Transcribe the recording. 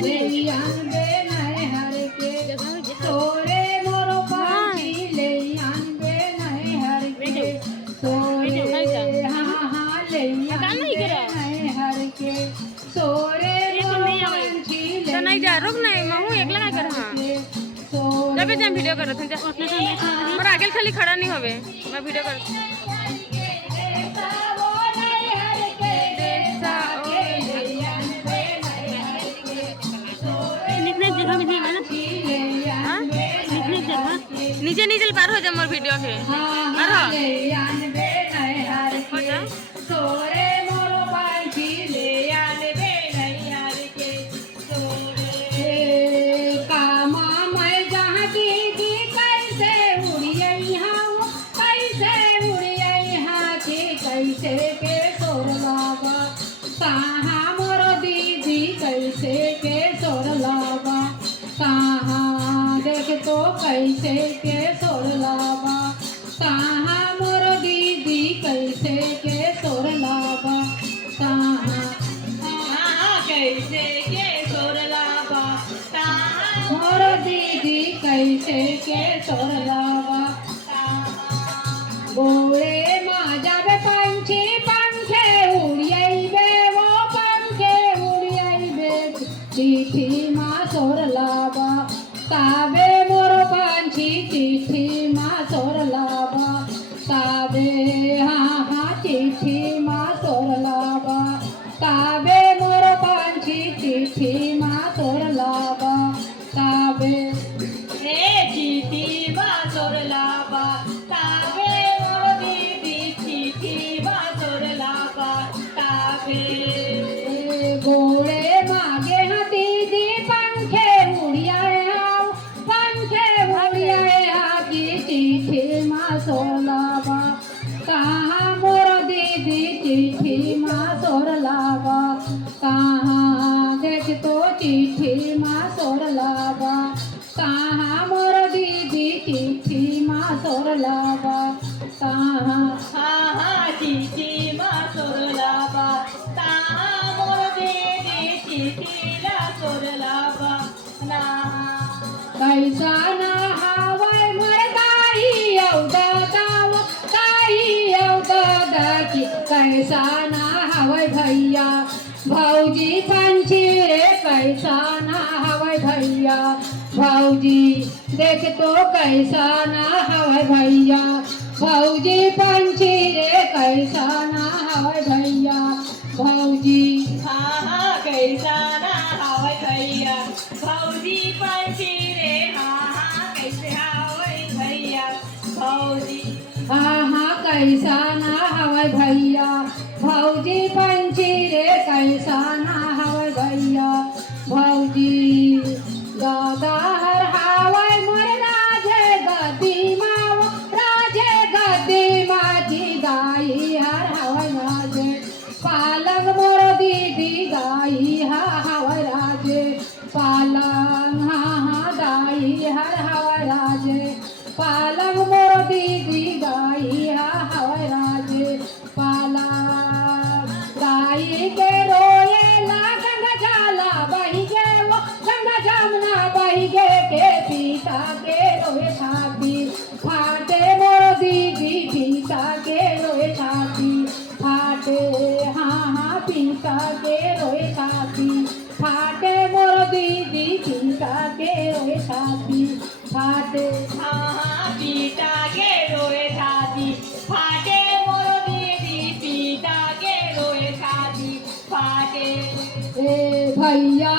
ले आनबे नहीं हर के तोरे मोरो पाछी ले आनबे नहीं हर के तोरे हाँ हाँ ले आनबे नहीं हर के तोरे मोरो पाछी ले नहीं जा रुक नहीं मैं हूँ एकला काय कर हाँ जब भी जब वीडियो करो तुम जा और आगे खाली खड़ा नहीं होवे मैं वीडियो कर नीचे नीचे पार हो जा मोर वीडियो के पार हो हो जा तोरे मोरो पाछी ले आनबे नहीं हर के तोरे कामा मैं जहाँ दीदी कैसे उड़ियई हाँ कैसे उड़ियई हाँ के कैसे के सोर लागा कहाँ मोरो दीदी कैसे के सोर लागा कहाँ देख तो कैसे के सोर लागा कहाँ मोर दीदी कैसे के सोर लागा कहाँ कैसे के सोर लागा कहाँ मोर दीदी कैसे के सोर लागा गोळे माझ्या बे पंछी पंखे उड़ियई बे वो पंखे उड़ियई बे चिट्ठी मा सोर लागा ताबे मोर पंछी चिट्ठी मा सोर लागा ताबे हाँ हाँ चिट्ठी मा सोर लागा ताबे मोर पंछी चिट्ठी मा सोर लागा ताबे चिट्ठी मा सोर लागा ताबे मोर दीदी चिट्ठी मा सोर लागा ताबे गोळे मागे हाँ दीदी पंखे उड़ियाए हाँ पंखे उड़ियाए हाँ की चिट्ठी मा सोर लागा कहाँ मोर दीदी चिट्ठी मा सोर लागा कहाँ देख तो चिट्ठी मा सोर लागा कहाँ मोर दीदी चिट्ठी मा सोर लागा कहाँ हाँ चिट्ठी मा सोर लागा कहाँ मोर दीदी चिट्ठी ला सोर लागा ना कैसा ना हवाय मोर काही एवढा गाव काही एवढा दाची कैसा ना हवाय भैया भाऊजी पंछी रे कैसा ना हवाय भैया भाऊजी देख तो कैसा ना हवाय भैया भाऊजी पंछी रे कैसा ना हवाय भैया भाऊजी हाँ हाँ कैसा ना हवाय भैया भाऊजी पंछी रे हाँ हाँ कैसे हवाय भैया भाऊजी हाँ हाँ कैसा ना हवाय भैया भाऊजी पंछी रे कैसा ना हवाय भैया भाऊजी दादा हर हवाय मोर राजे गदी माव राजे गदी माझी गाई हर हवाय राजे पालक मोर दीदी गाई हा हवाय राजे पालक हाँ हाँ गाई हर हवाय राजे पालक मोर दीदी गाई हा हवाय राजे पालक गाई के रोये ला गंगा जाला बही गे वो गंगा जमुना बही गे के पीता के रोए छाती फाटे मोर दीदी पीता के रोए छाती फाटे हाँ हाँ पीता के रोए छाती फाटे मोर दीदी पीता के रोए छाती फाटे हाँ हाँ पीता के रोए छाती फाटे मोर दीदी पीता के रोए छाती फाटे भैया